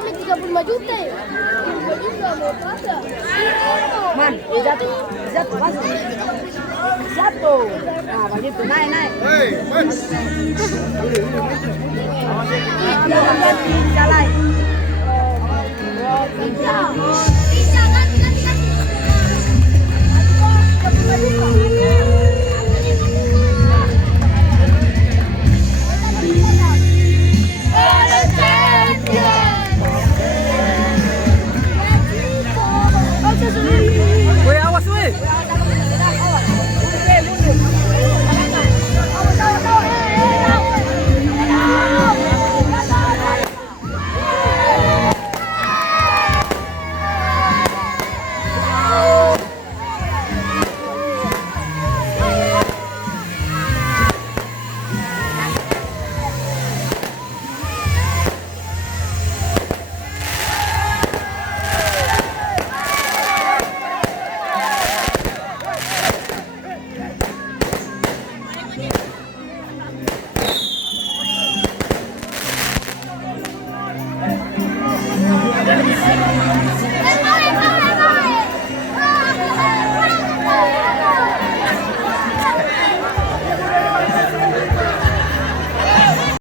Mami 35 juta ya? 35 juta mau berapa? Man, jatuh, jatuh masuk. Jatuh. Nah, begitu, naik, naik. Hei, mas. Jangan ganti.